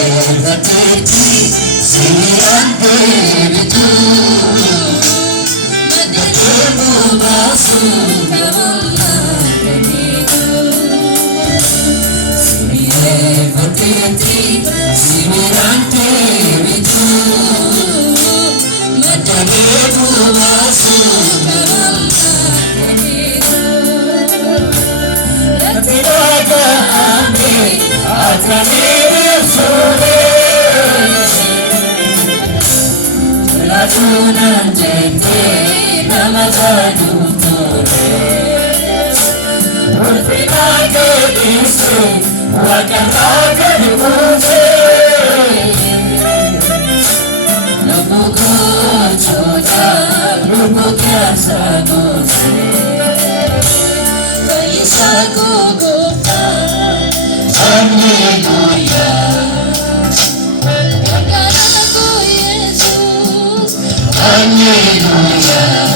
Gatiti, Sirante Ritu, Mademu Basu Kavala Kanidu, Gatiti, Sirante Ritu, Mademu Basu Kavala Kanidu, Gatiraga Ame, Atrame Sore. Tunan jente namazanu tore, ulfina ke dise wakanda ke duse, lubu ko choja lubu kya sagose, kaisa ko gopta Alleluia. Alleluia.